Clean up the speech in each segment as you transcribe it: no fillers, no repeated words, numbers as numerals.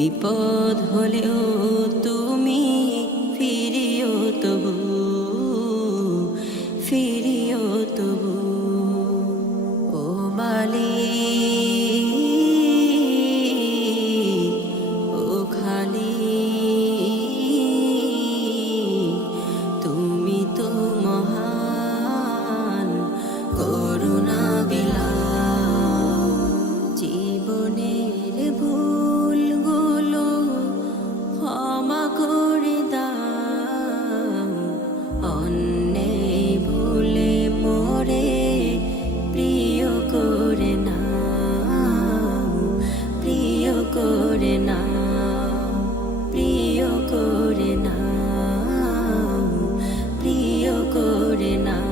বিপদ হলেও তুমি ফিরিও তবু, ফিরিও তবু। ও মালিক, ও খালিক, তুমি তো মহান, করুণা বিলাও। জীবনের ভুলগুলো ক্ষমা করে দাও, অন্যায় ভুলে মোরে প্রিয় করে নাও, প্রিয় করে নাও, প্রিয় করে নাও, প্রিয় করে নাও।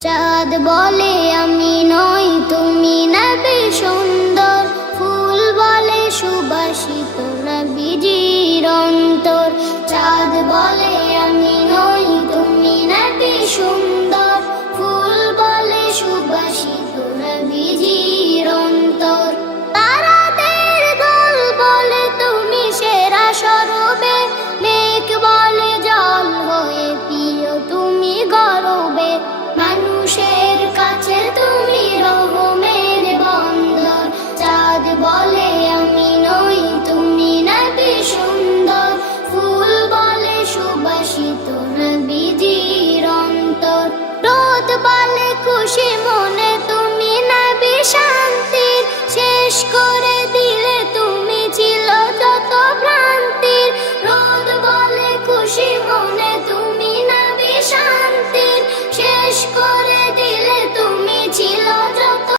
চাঁদ বলে আমি নই, তুমি নবী সুন্দর। ফুল বলে সুবাসিত নবীজির অন্তর। চাঁদ বলে আমি নই, তুমি নবী সুন্দর।